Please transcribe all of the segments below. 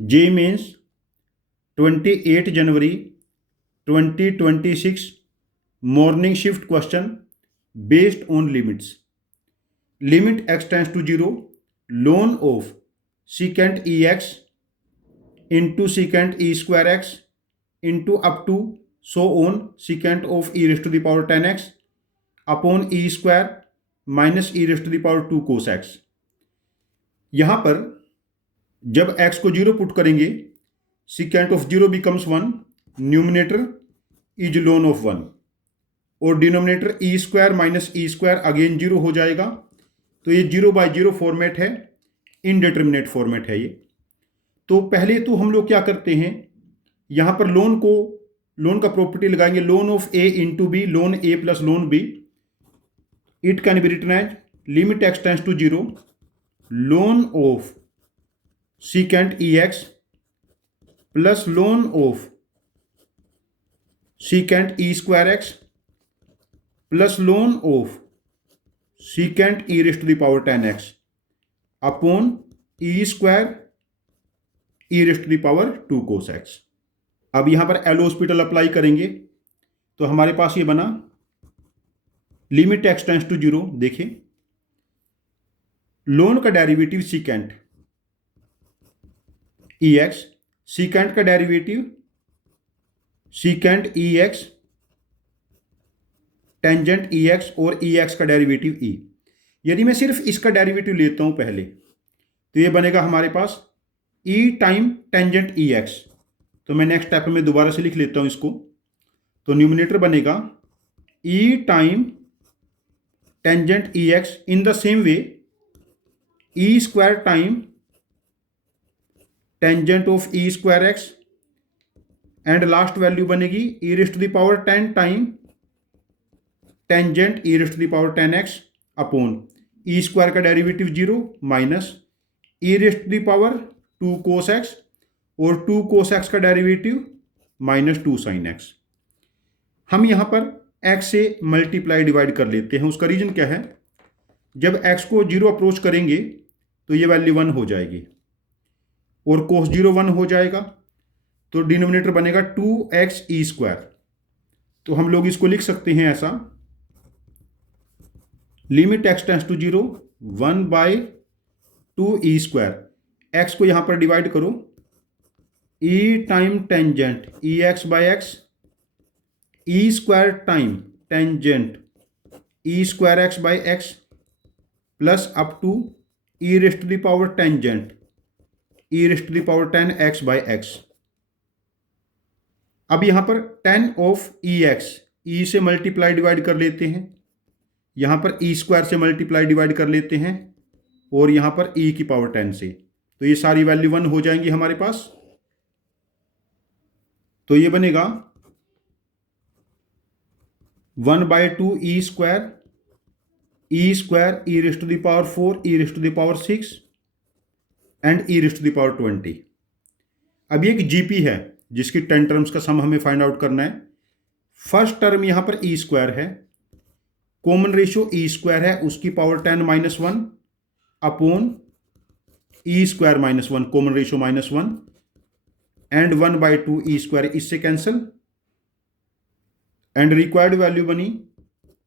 J Mains 28 January 2026 morning shift question based on limits. Limit x tends to zero, ln of secant ex into secant e square x into up to so on secant of e raised to the power 10x upon e square minus e raised to the power 2 cos x। यहां पर जब x को zero put करेंगे secant of zero becomes 1, numerator is ln of 1 और denominator e square minus e square again zero हो जाएगा। तो ये 0/0 फॉर्मेट है, इनडिटर्मिनेट फॉर्मेट है ये। तो पहले तो हम लोग क्या करते हैं, यहां पर लोन का प्रॉपर्टी लगाएंगे, ln of a into B, ln a plus ln b। It can be written as limit x tends to zero, ln of secant ex plus ln of secant e square x plus ln of secant e raised to the power 10x upon e square e raised to the power 2 cos x। अब यहां पर L hospital apply करेंगे तो हमारे पास ये बना limit x tends to zero. देखिए लोन का डेरिवेटिव secant ex, secant का derivative secant ex, tangent ex और ex का डेरिवेटिव e। यदि मैं सिर्फ इसका डेरिवेटिव लेता हूं पहले तो ये बनेगा हमारे पास e टाइम टेंजेंट ex। तो मैं नेक्स्ट स्टेप में दोबारा से लिख लेता हूं इसको। तो न्यूमिनेटर बनेगा e time tangent ex in the same way e square time tangent of e square x and last value बनेगी e raised to the power 10 time tangent e raised to the power 10x upon e square का derivative 0 minus e raised to the power 2 cos x और 2 cos x का derivative minus 2 sin x। हम यहां पर x से multiply divide कर लेते हैं। उसका रीजन क्या है, जब x को जीरो अप्रोच करेंगे तो ये वैल्यू 1 हो जाएगी और cos 0 1 हो जाएगा। तो डिनोमिनेटर बनेगा 2x e स्क्वायर। तो हम लोग इसको लिख सकते हैं ऐसा, limit x tends to zero 1/2 e square. x को यहां पर डिवाइड करो, e time tangent ex by x, e square time tangent e square x by x plus up to e raised to the power tangent e raised to the power 10x by x। अब यहां पर 10 of ex, e से multiply divide कर लेते हैं, यहां पर e square से मल्टीप्लाई डिवाइड कर लेते हैं और यहां पर e की पावर 10 से। तो ये सारी वैल्यू 1 हो जाएंगी हमारे पास। तो ये बनेगा 1/2 e square e raised to the power 4 e raised to the power 6 and e raised to the power 20। अब ये एक जीपी है जिसकी 10 टर्म्स का सम हमें फाइंड आउट करना है। फर्स्ट टर्म यहां पर e स्क्वायर है, कॉमन रेशियो e स्क्वायर है, उसकी power 10 minus 1 upon e square minus 1, common ratio minus 1 and 1/2 e square इससे कैंसिल एंड रिक्वायर्ड वैल्यू बनी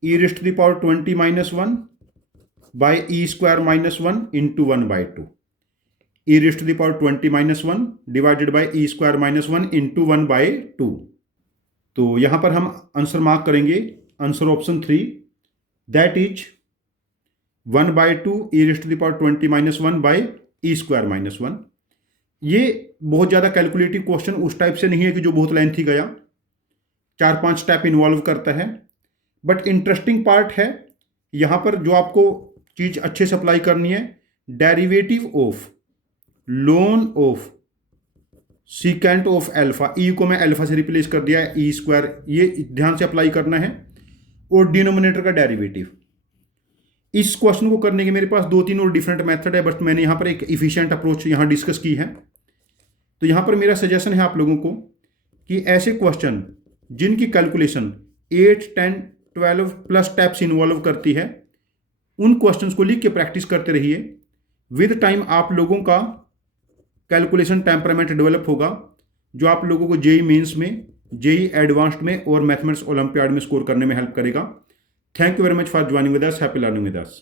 e raised to the power 20 minus 1 by e square minus 1 into 1/2। e raised to the power 20 minus 1 divided by e square minus 1 into 1/2। तो यहां पर हम answer mark करेंगे, answer option 3 that is 1/2 e raised to the power 20 minus 1 by e square minus 1। ये बहुत ज़्यादा calculative question उस type से नहीं है कि जो बहुत लेंथी गया, 4-5 स्टेप इन्वॉल्व करता है, बट इंटरेस्टिंग पार्ट है यहाँ पर जो आपको चीज़ अच्छे से अप्लाई करनी है। Derivative of ln of secant of alpha, e को मैं एल्फा से रिप्लेस कर दिया है, e स्क्वायर, ये ध्यान से अप्लाई करना है, और डिनोमिनेटर का डेरिवेटिव। इस क्वेश्चन को करने के मेरे पास 2-3 और डिफरेंट मेथड है, बट मैंने यहाँ पर एक इफिशिएंट अप्रोच यहाँ डिस्कस की है। तो यहाँ पर मेरा सजेशन है आप लोगों को कि ऐसे क्वेश्चन जिनकी कैलकुलेशन 8, 10, 12 प्लस स्टेप्स इन्वॉल्व करती है, उन क्वेश्चंस को लिख के प्रैक्टिस करते रहिए। विद टाइम आप लोगों का कैलकुलेशन टेम्परामेंट डेवलप होगा, जो आप लोगों को जेई मेंस में, जेई एडवांस्ड में और मैथमेटिक्स ओलंपियाड में स्कोर करने में हेल्प करेगा। Thank you very much for joining with us. Happy learning with us.